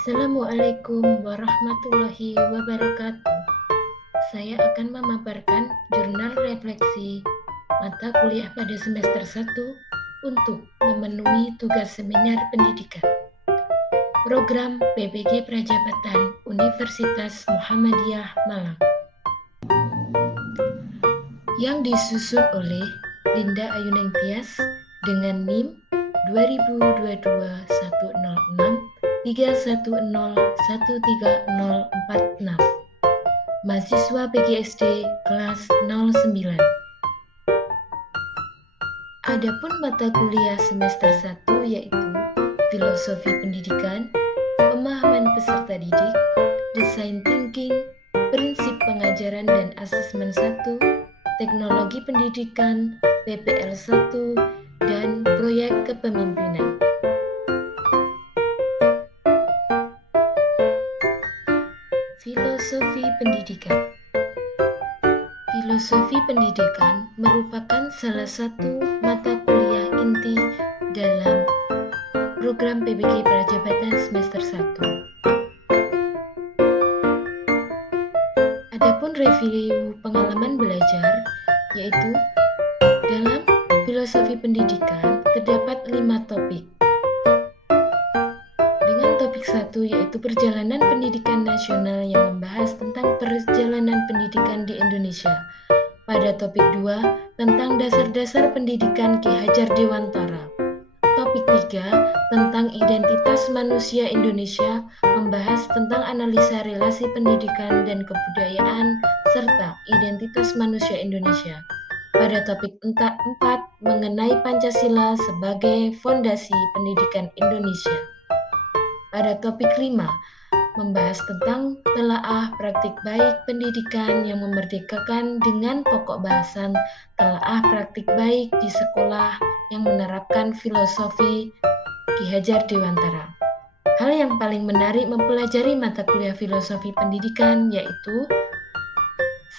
Assalamualaikum warahmatullahi wabarakatuh. Saya akan memaparkan jurnal refleksi mata kuliah pada semester 1 untuk memenuhi tugas seminar pendidikan. Program PBG Prajabatan Universitas Muhammadiyah Malang. Yang disusun oleh Linda Ayuning Tias dengan NIM 2022-106 3101346, mahasiswa PGSD kelas 09. Adapun mata kuliah semester 1 yaitu Filosofi Pendidikan, Pemahaman Peserta Didik, Desain Thinking, Prinsip Pengajaran dan Asesmen 1, Teknologi Pendidikan, PPL 1, dan Proyek Kepemimpinan. Filosofi Pendidikan. Filosofi Pendidikan merupakan salah satu mata kuliah inti dalam program PBG Prajabatan semester 1. Adapun review pengalaman belajar, yaitu dalam filosofi pendidikan terdapat 5 topik. Topik 1 yaitu perjalanan pendidikan nasional yang membahas tentang perjalanan pendidikan di Indonesia. Pada topik 2 tentang dasar-dasar pendidikan Ki Hajar Dewantara. Topik 3 tentang identitas manusia Indonesia, membahas tentang analisa relasi pendidikan dan kebudayaan serta identitas manusia Indonesia. Pada topik 4 mengenai Pancasila sebagai fondasi pendidikan Indonesia. Pada topik 5, membahas tentang telaah praktik baik pendidikan yang memerdekakan dengan pokok bahasan telaah praktik baik di sekolah yang menerapkan filosofi Ki Hajar Dewantara. Hal yang paling menarik mempelajari mata kuliah filosofi pendidikan yaitu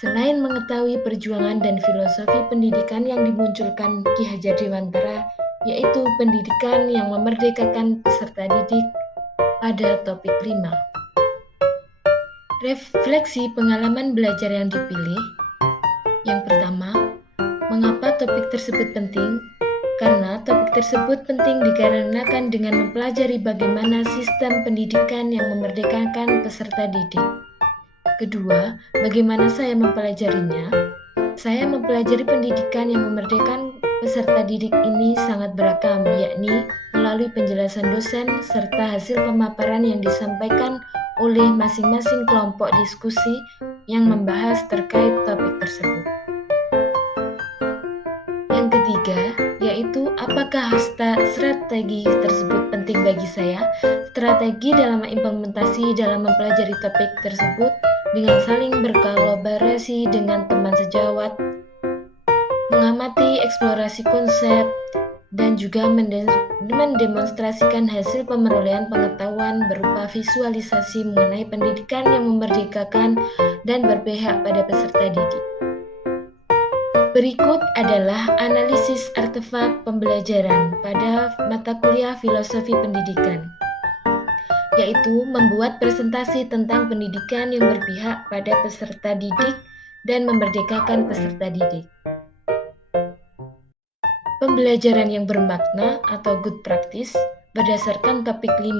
selain mengetahui perjuangan dan filosofi pendidikan yang dimunculkan Ki Hajar Dewantara, yaitu pendidikan yang memerdekakan peserta didik. Pada topik 5, refleksi pengalaman belajar yang dipilih. Yang pertama, mengapa topik tersebut penting? Karena topik tersebut penting dikarenakan dengan mempelajari bagaimana sistem pendidikan yang memerdekakan peserta didik. Kedua, bagaimana saya mempelajarinya? Saya mempelajari pendidikan yang memerdekakan peserta didik ini sangat beragam, yakni melalui penjelasan dosen serta hasil pemaparan yang disampaikan oleh masing-masing kelompok diskusi yang membahas terkait topik tersebut. Yang ketiga, yaitu apakah strategi tersebut penting bagi saya? Strategi dalam implementasi dalam mempelajari topik tersebut dengan saling berkolaborasi dengan teman sejawat, mengamati eksplorasi konsep, dan juga mendemonstrasikan hasil pemerolehan pengetahuan berupa visualisasi mengenai pendidikan yang memerdekakan dan berpihak pada peserta didik. Berikut adalah analisis artefak pembelajaran pada mata kuliah filosofi pendidikan, yaitu membuat presentasi tentang pendidikan yang berpihak pada peserta didik dan memerdekakan peserta didik. Pembelajaran yang bermakna atau good practice berdasarkan topik 5,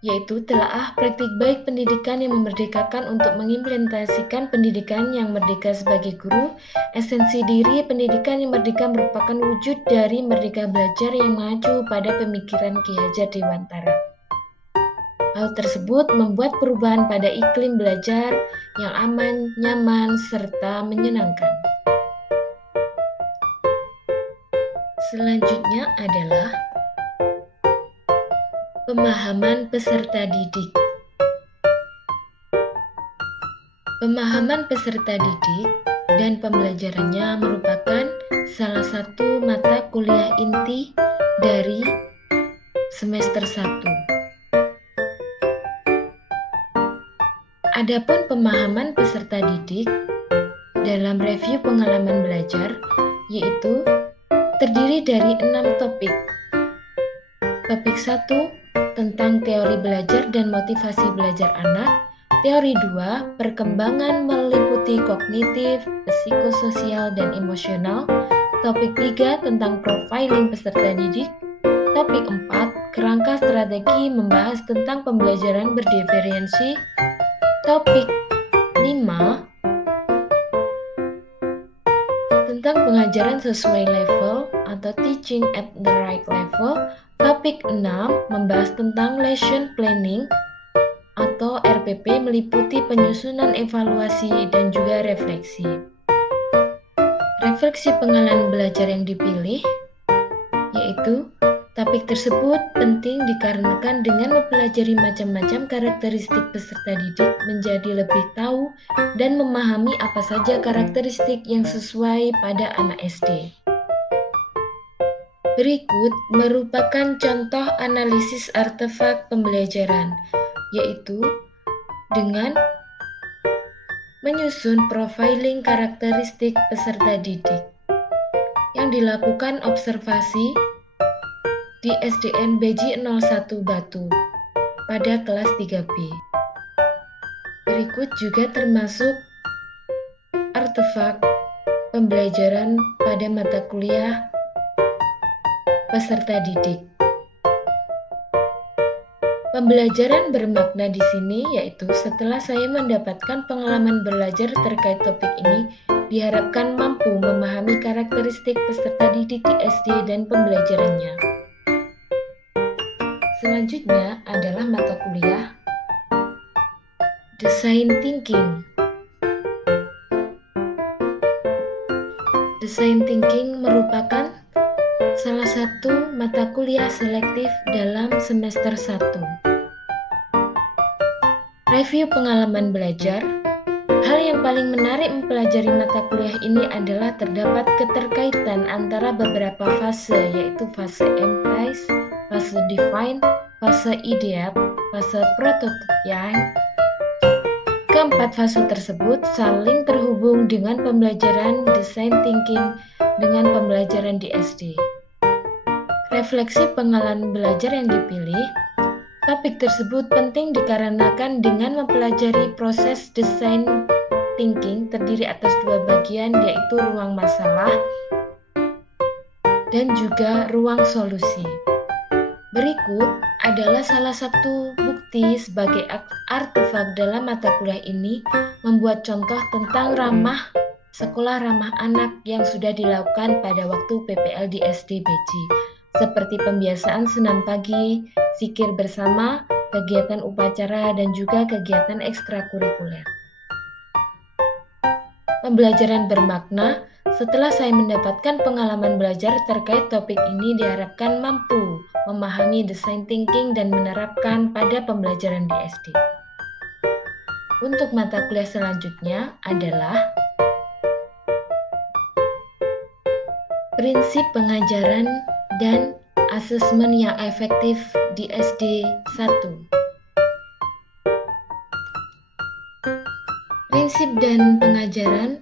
yaitu telaah praktik baik pendidikan yang memerdekakan untuk mengimplementasikan pendidikan yang merdeka sebagai guru. Esensi diri pendidikan yang merdeka merupakan wujud dari merdeka belajar yang mengacu pada pemikiran Ki Hajar Dewantara. Hal tersebut membuat perubahan pada iklim belajar yang aman, nyaman, serta menyenangkan. Selanjutnya adalah pemahaman peserta didik. Pemahaman peserta didik dan pembelajarannya merupakan salah satu mata kuliah inti dari semester 1. Adapun pemahaman peserta didik dalam review pengalaman belajar yaitu terdiri dari 6 topik. Topik 1 tentang teori belajar dan motivasi belajar anak. Teori 2, perkembangan meliputi kognitif, psikososial, dan emosional. Topik 3, tentang profiling peserta didik. Topik 4, kerangka strategi membahas tentang pembelajaran berdiferensi. Topik 5, tentang pengajaran sesuai level atau teaching at the right level. Topik 6, membahas tentang lesson planning atau RPP, meliputi penyusunan evaluasi dan juga refleksi. Refleksi pengalaman belajar yang dipilih yaitu topik tersebut penting dikarenakan dengan mempelajari macam-macam karakteristik peserta didik menjadi lebih tahu dan memahami apa saja karakteristik yang sesuai pada anak SD. Berikut merupakan contoh analisis artefak pembelajaran, yaitu dengan menyusun profiling karakteristik peserta didik yang dilakukan observasi di SDN Beji 01 Batu pada kelas 3B. Berikut juga termasuk artefak pembelajaran pada mata kuliah peserta didik. Pembelajaran bermakna di sini yaitu setelah saya mendapatkan pengalaman belajar terkait topik ini, diharapkan mampu memahami karakteristik peserta didik di SD dan pembelajarannya. Selanjutnya adalah mata kuliah Design Thinking. Design Thinking merupakan salah satu mata kuliah selektif dalam semester 1. Review pengalaman belajar. Hal yang paling menarik mempelajari mata kuliah ini adalah terdapat keterkaitan antara beberapa fase, yaitu fase emprise, fase define, fase ideate, fase prototype. Keempat fase tersebut saling terhubung dengan pembelajaran design thinking dengan pembelajaran di SD. Refleksi pengalaman belajar yang dipilih. Topik tersebut penting dikarenakan dengan mempelajari proses design thinking terdiri atas dua bagian, yaitu ruang masalah dan juga ruang solusi. Berikut adalah salah satu bukti sebagai artefak dalam mata kuliah ini membuat contoh tentang sekolah ramah anak yang sudah dilakukan pada waktu PPL di SD Beji, seperti pembiasaan senam pagi, zikir bersama, kegiatan upacara, dan juga kegiatan ekstrakurikuler. Pembelajaran bermakna. Setelah saya mendapatkan pengalaman belajar terkait topik ini, diharapkan mampu memahami design thinking dan menerapkan pada pembelajaran di SD. Untuk mata kuliah selanjutnya adalah prinsip pengajaran dan asesmen yang efektif di SD 1. Prinsip dan pengajaran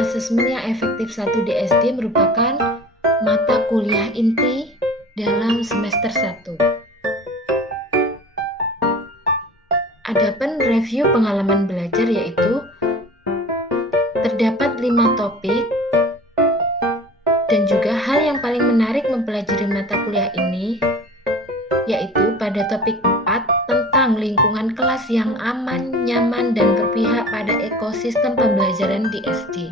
asesmen yang efektif 1 di SD merupakan mata kuliah inti dalam semester 1. Adapun review pengalaman belajar yaitu terdapat 5 topik. Dan juga hal yang paling menarik mempelajari mata kuliah ini yaitu pada topik 4 tentang lingkungan kelas yang aman, nyaman, dan berpihak pada ekosistem pembelajaran di SD.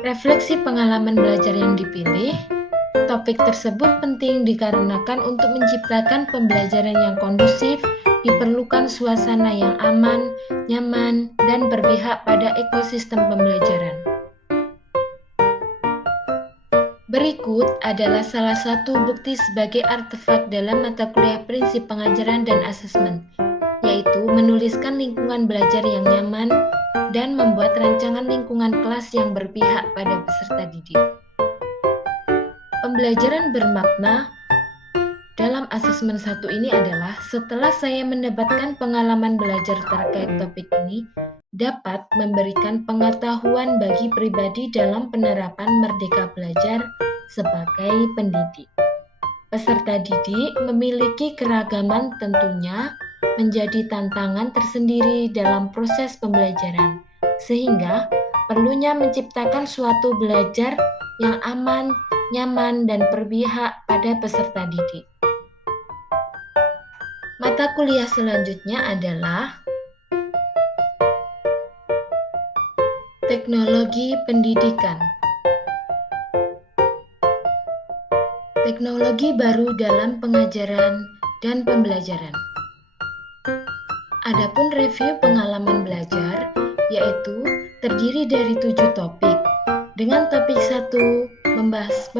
Refleksi pengalaman belajar yang dipilih. Topik tersebut penting dikarenakan untuk menciptakan pembelajaran yang kondusif, diperlukan suasana yang aman, nyaman, dan berpihak pada ekosistem pembelajaran. Berikut adalah salah satu bukti sebagai artefak dalam mata kuliah prinsip pengajaran dan asesmen, yaitu menuliskan lingkungan belajar yang nyaman dan membuat rancangan lingkungan kelas yang berpihak pada peserta didik. Pembelajaran bermakna dalam asesmen 1 ini adalah setelah saya mendapatkan pengalaman belajar terkait topik ini, dapat memberikan pengetahuan bagi pribadi dalam penerapan merdeka belajar sebagai pendidik. Peserta didik memiliki keragaman tentunya menjadi tantangan tersendiri dalam proses pembelajaran, sehingga perlunya menciptakan suatu belajar yang aman, nyaman, dan berpihak pada peserta didik. Mata kuliah selanjutnya adalah Teknologi Pendidikan. Teknologi baru dalam pengajaran dan pembelajaran. Adapun review pengalaman belajar, yaitu terdiri dari 7 topik. Dengan topik 1, membahas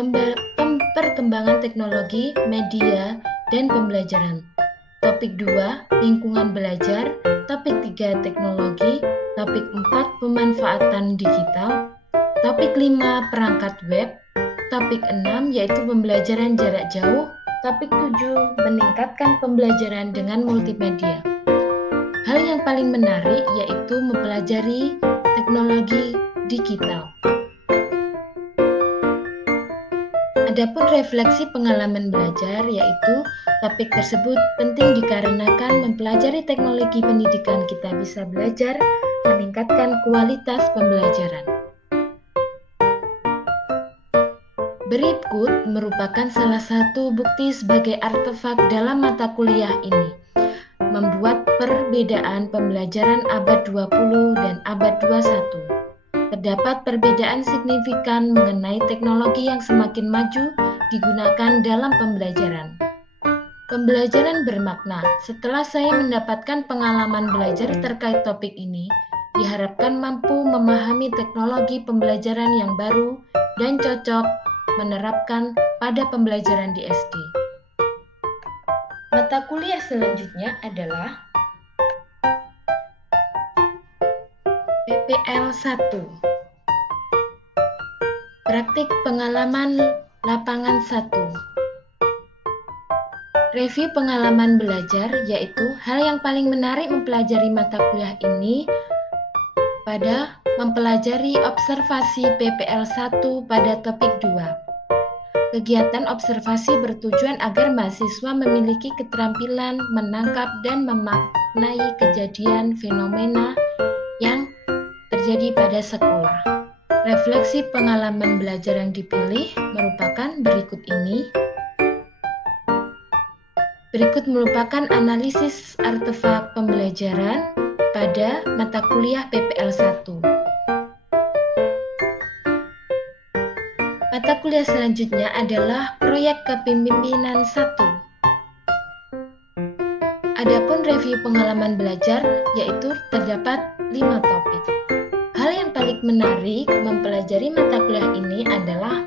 perkembangan teknologi, media, dan pembelajaran. Topik 2, lingkungan belajar. Topik 3, teknologi. Topik 4, pemanfaatan digital. Topik 5, perangkat web. Topik 6, yaitu pembelajaran jarak jauh. Topik 7, meningkatkan pembelajaran dengan multimedia. Hal yang paling menarik yaitu mempelajari teknologi digital. Adapun refleksi pengalaman belajar, yaitu topik tersebut penting dikarenakan mempelajari teknologi pendidikan kita bisa belajar meningkatkan kualitas pembelajaran. Berikut merupakan salah satu bukti sebagai artefak dalam mata kuliah ini, membuat perbedaan pembelajaran abad 20 dan abad 21. Terdapat perbedaan signifikan mengenai teknologi yang semakin maju digunakan dalam pembelajaran. Pembelajaran bermakna. Setelah saya mendapatkan pengalaman belajar terkait topik ini, diharapkan mampu memahami teknologi pembelajaran yang baru dan cocok menerapkan pada pembelajaran di SD. Mata kuliah selanjutnya adalah PPL 1. Praktik pengalaman lapangan 1. Review pengalaman belajar, yaitu hal yang paling menarik mempelajari mata kuliah ini pada mempelajari observasi PPL 1 pada topik 2. Kegiatan observasi bertujuan agar mahasiswa memiliki keterampilan menangkap dan memaknai kejadian fenomena yang terjadi pada sekolah. Refleksi pengalaman belajar yang dipilih merupakan berikut ini. Berikut merupakan analisis artefak pembelajaran pada mata kuliah PPL 1. Mata kuliah selanjutnya adalah proyek kepemimpinan 1. Adapun review pengalaman belajar, yaitu terdapat 5 topik. Hal yang paling menarik mempelajari mata kuliah ini adalah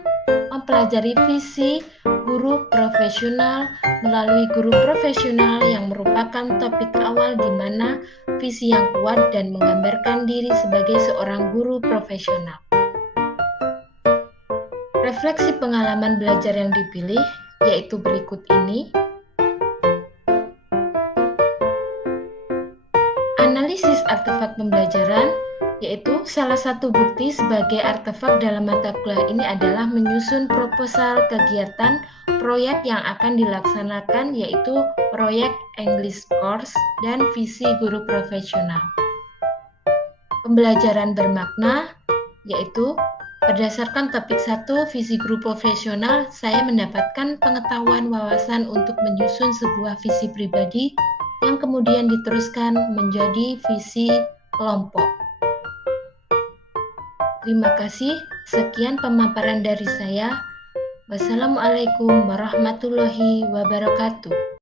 mempelajari visi guru profesional melalui guru profesional yang merupakan topik awal di mana visi yang kuat dan menggambarkan diri sebagai seorang guru profesional. Refleksi pengalaman belajar yang dipilih yaitu berikut ini. Analisis artefak pembelajaran, yaitu salah satu bukti sebagai artefak dalam mata kuliah ini adalah menyusun proposal kegiatan proyek yang akan dilaksanakan, yaitu proyek English course dan visi guru profesional. Pembelajaran bermakna, yaitu berdasarkan topik 1 visi guru profesional, saya mendapatkan pengetahuan wawasan untuk menyusun sebuah visi pribadi yang kemudian diteruskan menjadi visi kelompok. Terima kasih, sekian pemaparan dari saya. Wassalamualaikum warahmatullahi wabarakatuh.